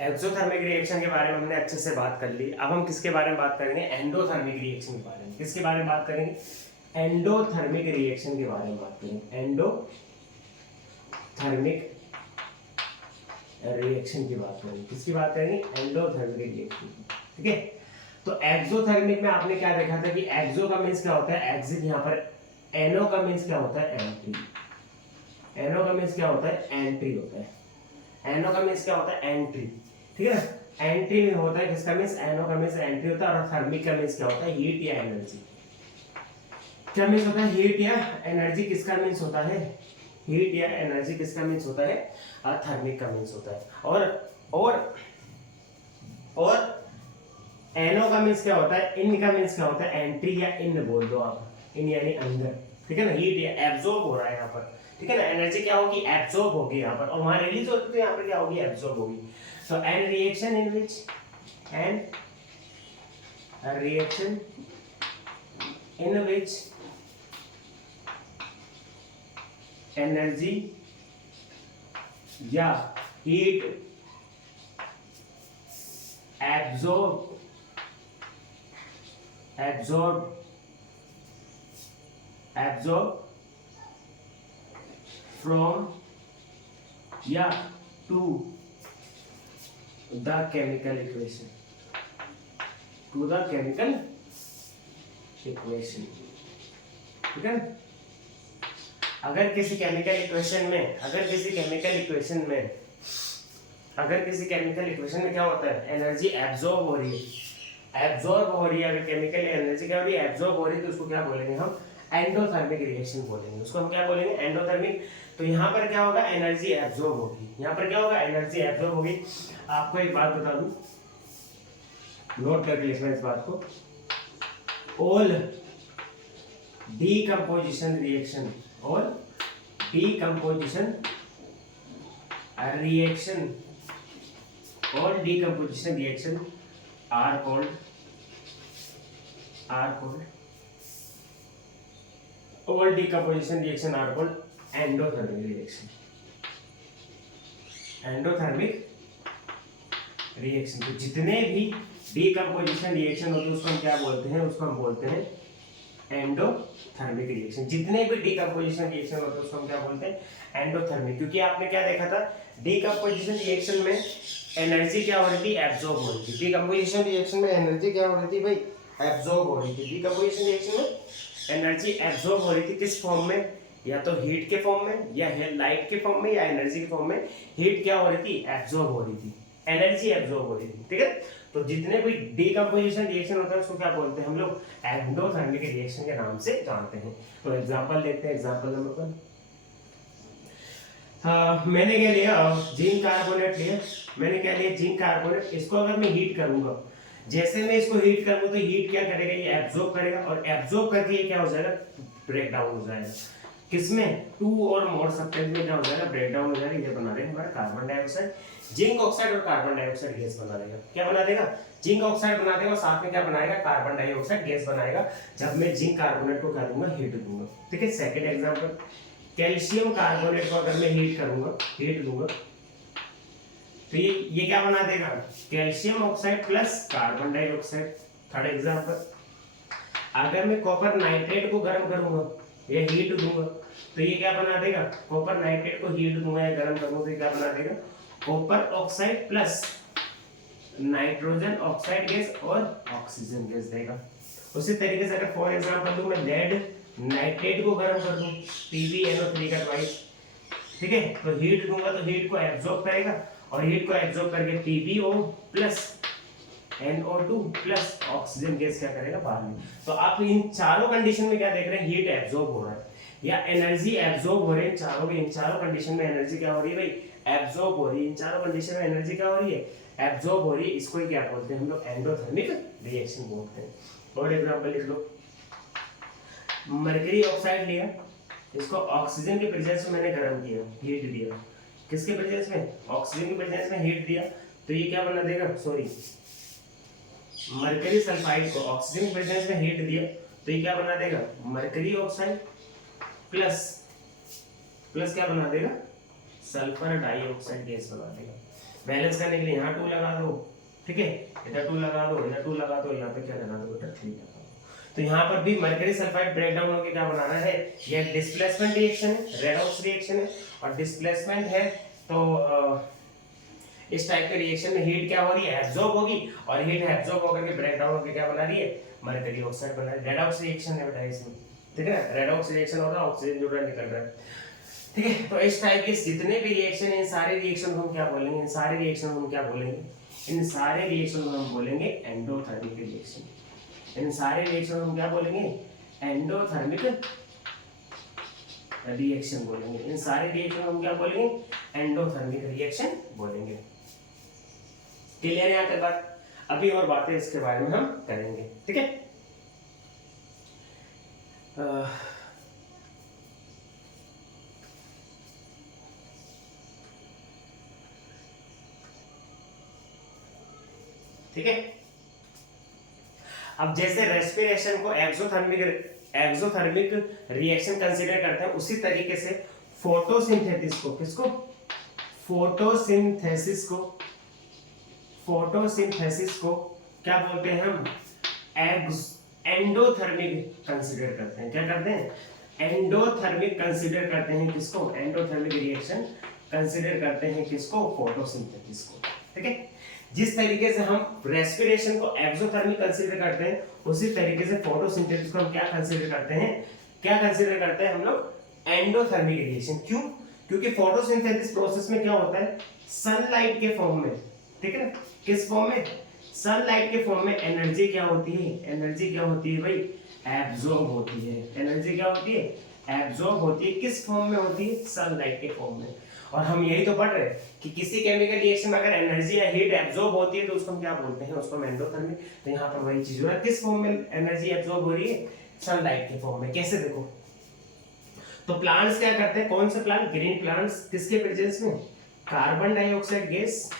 Exothermic reaction के बारे में हमने अच्छे से बात कर ली। अब हम किसके बारे में बात करेंगे? एंडोथर्मिक रिएक्शन के बारे में। किसके बारे में बात करेंगे? एंडोथर्मिक रिएक्शन के बारे में बात करेंगे। एंडोथर्मिक रिएक्शन की बात करेंगे। किसकी बात करेंगे? Endothermic reaction. ठीक है, तो एक्सोथर्मिक में आपने क्या देखा था कि एक्सो का मीन्स क्या होता है? एग्जिट। यहाँ पर एनो का मीन्स क्या होता है? एंट्री। एनो का मीन्स क्या होता है? एंट्री होता है। एनो का मीन्स क्या होता है? एंट्री। ठीक है ना, एंट्री में होता है किसका मीन्स? एनो का मीन्स एंट्री होता है। और थर्मिक का मीन्स क्या होता है? हीट या एनर्जी। क्या मीन्स होता है? हीट या एनर्जी। किसका मीन्स होता है? हीट या एनर्जी किसका मीन्स होता है? थर्मिक का मीन्स होता है। और एनो का मीन्स क्या होता है? इन का मीन्स क्या होता है? एंट्री या इन बोल दो आप, इन यानी अंदर। ठीक है ना, हीट या एब्जॉर्ब हो रहा है यहाँ पर। ठीक है ना, एनर्जी क्या होगी? एब्जॉर्ब होगी यहाँ पर, और वहां रिलीज होती है तो यहाँ पर क्या होगी? एब्जॉर्ब होगी। So an reaction in which energy या हीट एब्जॉर्ब फ्रॉम या टू द केमिकल इक्वेशन। ठीक है, अगर किसी केमिकल इक्वेशन में क्या होता है? एनर्जी एब्जॉर्ब हो रही है। अगर केमिकल एनर्जी क्या हो रही है? एब्जॉर्ब हो रही है, तो उसको क्या बोलेंगे हम? एंडोथर्मिक रिएक्शन बोलेंगे। उसको हम क्या बोलेंगे? एंडोथर्मिक। तो यहाँ पर क्या होगा? एनर्जी एब्जॉर्ब होगी। यहाँ पर क्या होगा? एनर्जी एब्जॉर्ब होगी। आपको एक बात बता दूं, नोट करके लिखना इस बात को। All decomposition reaction are called endothermic reaction. तो जितने भी डीकंपोजिशन रिएक्शन होते हैं उसको हम क्या बोलते हैं? उसको हम बोलते हैं एंडोथर्मिक रिएक्शन। जितने भी डीकंपोजिशन रिएक्शन होते हैं उसको हम क्या बोलते हैं? एंडोथर्मिक। क्योंकि आपने क्या देखा था? डीकंपोजिशन रिएक्शन में एनर्जी क्या हो रही थी? एब्जॉर्ब हो रही थी। डीकंपोजिशन रिएक्शन में एनर्जी क्या हो रही थी भाई? एब्जॉर्ब हो रही थी। डीकंपोजिशन रिएक्शन में एनर्जी एब्जॉर्ब हो रही थी। किस फॉर्म में? या तो हीट के फॉर्म में, या लाइट के फॉर्म में, या एनर्जी के फॉर्म में। हीट क्या हो रही थी? एब्जॉर्ब हो रही थी। एनर्जी एब्जॉर्ब हो रही थी। ठीक है, तो जितने भी डीकंपोजिशन रिएक्शन होता है उसको क्या बोलते हैं हम लोग? एंडोथर्मिक रिएक्शन के नाम से जानते हैं। तो एग्जांपल देखते हैं। एग्जांपल नंबर 1, मैंने क्या लिया? जिंक कार्बोनेट लिया। Zinc carbonate. इसको अगर मैं हीट करूंगा, जैसे मैं इसको हीट करूंगा तो हीट क्या करेगा? ये एब्जॉर्ब करेगा, और एब्जॉर्ब करके ये क्या हो जाएगा? ब्रेक डाउन हो जाएगा। किसमें? 2 और मोर सब्सटेंस में क्या हो जाएगा? ब्रेक डाउन हो जाएगा। ये बना देगा हमारा कार्बन डाइऑक्साइड। जिंक ऑक्साइड और कार्बन डाइऑक्साइड गैस बना देगा। क्या बना देगा? जिंक ऑक्साइड बना देगा, और साथ में क्या बनाएगा? कार्बन डाइऑक्साइड गैस बनाएगा, जब मैं जिंक कार्बोनेट को क्या दूंगा? हीट दूंगा। ठीक है, सेकंड एग्जांपल, कैल्शियम कार्बोनेट को अगर मैं हीट दूंगा, तो ये क्या बना देगा? Calcium oxide plus carbon dioxide. Third example, अगर मैं कॉपर नाइट्रेट को गर्म करूंगा या हीट दूंगा, तो ये क्या बना देगा? कॉपर नाइट्रेट को हीट दूंगा या गर्म करूंगा तो ये क्या बना देगा? Copper oxide plus nitrogen oxide gas और ऑक्सीजन गैस देगा। उसी तरीके से अगर फॉर एग्जांपल दूं, मैं लेड नाइट्रेट को गर्म कर दूं, PbNO3 का ट्वाइस। ठीक है, तो हीट दूंगा तो हीट को एब्जॉर्ब करेगा, और हीट को एब्जॉर्ब करके PbO plus NO2 plus oxygen gas क्या करेगा? बाहर में। तो आप इन चारों कंडीशन में क्या देख रहे हैं? हीट एब्जॉर्ब हो रहा है या एनर्जी एब्जॉर्ब हो रही है। इन चारों कंडीशन में एनर्जी क्या हो रही है भाई? एब्जॉर्ब हो रही है। इन चारों कंडीशन में एनर्जी क्या हो रही है? एब्जॉर्ब हो रही है। इसको ही क्या बोलते हैं हम लोग? एंडोथर्मिक रिएक्शन बोलते हैं। और एग्जांपल लिख लो, मरकरी ऑक्साइड लिया, इसको ऑक्सीजन के प्रेजेंस में मैंने गर्म किया, हीट दिया। किसके प्रेजेंस में? ऑक्सीजन के प्रेजेंस में हीट दिया, तो ये क्या बना देगा? मरकरी सल्फाइड को ऑक्सीजन के प्रेजेंस में हीट दिया, तो ये क्या बना देगा? मरकरी ऑक्साइड प्लस क्या बना देगा? सल्फर डाइऑक्साइड गैस बना देगा। बैलेंस करने के लिए यहाँ 2 लगा दो, ठीक है, इधर 2 लगा दो, इधर 2 लगा दो, यहाँ पे क्या लगा दो बेटा 3 लगा दो। तो यहाँ पर भी मरकरी सल्फाइड ब्रेकडाउन होकर क्या बनाना है, ये डिस्प्लेसमेंट रिएक्शन है, रेडॉक्स रिएक्शन है, और डिस्प्लेसमेंट है तो इस टाइप के रिएक्शन में हीट क्या हो रही है, एब्जॉर्ब होगी, और हीट एब्जॉर्ब होकर के ब्रेकडाउन होकर क्या बना रही है, मरकरी ऑक्साइड बना रही है। रेडॉक्स रिएक्शन है बेटा इसमें, ठीक है, रेडॉक्स रिएक्शन हो रहा है, ऑक्सीजन जो है निकल रहा है, ठीक है। तो इस टाइप के जितने भी रिएक्शन है, इन सारे रिएक्शन को हम क्या बोलेंगे, इन सारे रिएक्शन को हम क्या बोलेंगे, इन सारे रिएक्शन को हम बोलेंगे एंडोथर्मिक रिएक्शन। इन सारे रिएक्शन को हम क्या बोलेंगे, एंडोथर्मिक रिएक्शन बोलेंगे। इन सारे रिएक्शन को हम क्या बोलेंगे, एंडोथर्मिक रिएक्शन बोलेंगे। क्लियर है यहाँ तक बात? अभी और बातें इसके बारे में हम करेंगे, ठीक है। ठीक है, अब जैसे रेस्पिरेशन को एक्सोथर्मिक रिएक्शन कंसीडर करते हैं, उसी तरीके से फोटोसिंथेसिस को, किसको, फोटोसिंथेसिस को क्या बोलते हैं हम, एंडोथर्मिक कंसीडर करते हैं। क्या करते हैं, एंडोथर्मिक कंसीडर करते हैं किसको, एंडोथर्मिक रिएक्शन कंसीडर करते हैं किसको, फोटोसिंथेसिस को, ठीक है। जिस तरीके से हम रेस्पिरेशन को एक्सोथर्मिक कंसीडर करते हैं, उसी तरीके से फोटोसिंथेसिस को हम क्या कंसीडर करते हैं, क्या कंसीडर करते हैं हम लोग, एंडोथर्मिक रिएक्शन। क्यों, क्योंकि फोटोसिंथेसिस प्रोसेस में क्या होता है, सनलाइट के फॉर्म में, ठीक है ना, किस फॉर्म में, सनलाइट के फॉर्म में एनर्जी क्या होती है, एनर्जी क्या होती है भाई, एब्जॉर्ब होती है। एनर्जी क्या होती है, एब्जॉर्ब होती है। किस फॉर्म में होती है, सनलाइट के फॉर्म में। और हम यही तो पढ़ रहे हैं कि किसी केमिकल रिएक्शन में अगर एनर्जी या हीट एब्जॉर्ब होती है तो उसको हम क्या बोलते हैं, उसको हम एंडोथर्मिक। तो यहाँ पर वही चीज हो रहा है, किस फॉर्म में एनर्जी एब्जॉर्ब हो रही है, सनलाइट के फॉर्म में। कैसे, देखो, तो प्लांट्स क्या करते हैं, कौन से प्लांट, ग्रीन प्लांट्स, किसके प्रेजेंस में, carbon dioxide gas,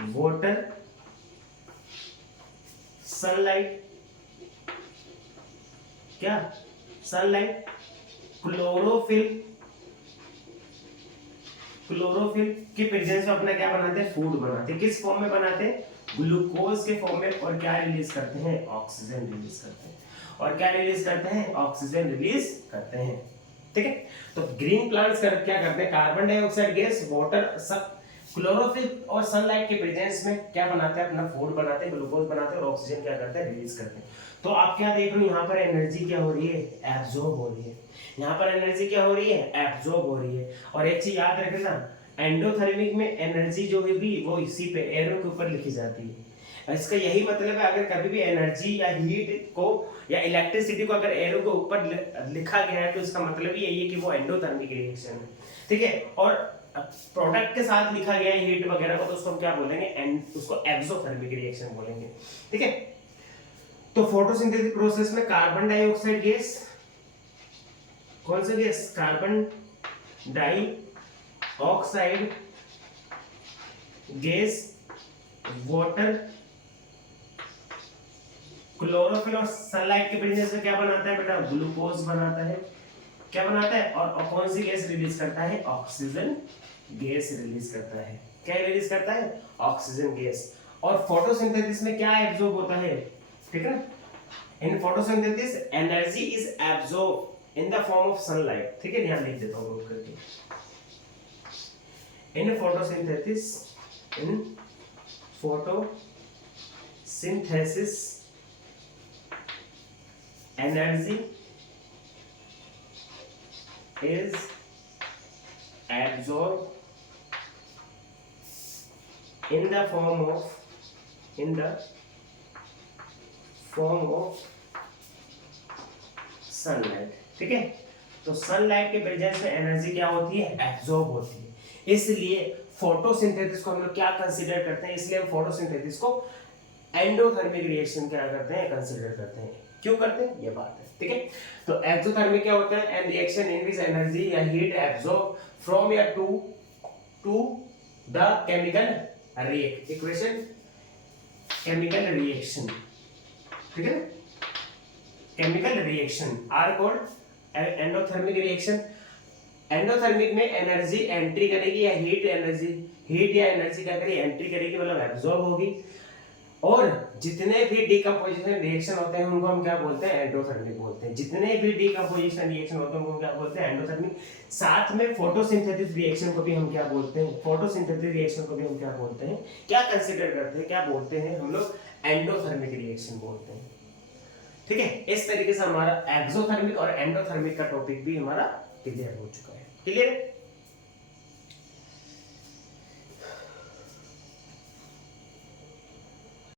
water, sunlight, क्या, सनलाइट, क्लोरोफिल के प्रेजेंस में अपना क्या बनाते हैं, फूड बनाते हैं। किस फॉर्म में बनाते हैं, ग्लूकोज के फॉर्म में। और क्या रिलीज करते हैं, ऑक्सीजन रिलीज करते हैं। और क्या रिलीज करते हैं, ऑक्सीजन रिलीज करते हैं, ठीक है। तो ग्रीन प्लांट्स क्या करते हैं, carbon dioxide gas, water, chlorophyll और सनलाइट के प्रेजेंस में क्या बनाते हैं, अपना फूड बनाते हैं, ग्लूकोज बनाते हैं, और ऑक्सीजन क्या करते हैं, रिलीज करते हैं। तो आप क्या देख रहे हो, यहाँ पर एनर्जी क्या हो रही है, एब्जॉर्ब हो रही है। यहाँ पर एनर्जी क्या हो रही है, एब्जॉर्ब हो रही है। और एक चीज याद रखना, एंडोथर्मिक में एनर्जी जो होगी वो इसी पे एरो के ऊपर लिखी जाती है। इसका यही मतलब है, अगर कभी भी एनर्जी या हीट को या इलेक्ट्रिसिटी को अगर एरो के ऊपर लिखा गया है तो इसका मतलब यही है कि वो एंडोथर्मिक रिएक्शन है, ठीक है। और प्रोडक्ट के साथ लिखा गया है हीट वगैरह को तो उसको हम क्या बोलेंगे, उसको एक्सोथर्मिक रिएक्शन बोलेंगे, ठीक है। तो फोटोसिंथेसिस प्रोसेस में कार्बन डाइऑक्साइड गैस, कौन सा gas, carbon dioxide gas, water, chlorophyll और सनलाइट के प्रेजेंस में क्या बनाता है बेटा, ग्लूकोज बनाता है। क्या बनाता है, और कौन सी गैस रिलीज करता है, ऑक्सीजन गैस रिलीज करता है। क्या रिलीज करता है, ऑक्सीजन गैस। और फोटोसिंथेसिस में क्या एब्जॉर्ब होता है, ठीक है। In photosynthesis energy is absorb in the form of sunlight, ठीक है, यहां लिख देता हूं नोट करके। In photosynthesis energy is absorbed in the form of sunlight, ठीक है। तो सनलाइट के प्रेजेंस में एनर्जी क्या होती है, एब्जॉर्ब होती है। इसलिए फोटोसिंथेसिस को हम लोग क्या कंसीडर करते हैं, इसलिए हम फोटोसिंथेसिस को एंडोथर्मिक रिएक्शन क्या करते हैं, कंसीडर करते हैं। क्यों करते हैं, ये बात है, ठीक है। तो एक्सोथर्मिक क्या होता है, an reaction in which energy या हीट एब्जॉर्ब फ्रॉम या to the chemical equation, chemical reaction, ठीक है। Chemical reaction are called endothermic reaction. Endothermic में एनर्जी एंट्री करेगी या हीट या एनर्जी क्या करेगी, एंट्री करेगी, मतलब एब्जॉर्ब होगी। और जितने भी डिकम्पोजिशन रिएक्शन होते हैं उनको हम क्या बोलते हैं, एंडोथर्मिक बोलते हैं। जितने भी डिकम्पोजिशन रिएक्शन होते हैं उनको हम क्या बोलते हैं, एंडोथर्मिक। साथ में फोटोसिंथेसिस रिएक्शन को भी हम क्या बोलते हैं, फोटोसिंथेसिस रिएक्शन को भी हम क्या बोलते हैं, क्या कंसीडर करते हैं, क्या बोलते हैं हम लोग, एंडोथर्मिक रिएक्शन बोलते हैं। ठीक है, इस तरीके से हमारा एक्सोथर्मिक और एंडोथर्मिक का टॉपिक भी हमारा क्लियर हो चुका है। क्लियर है।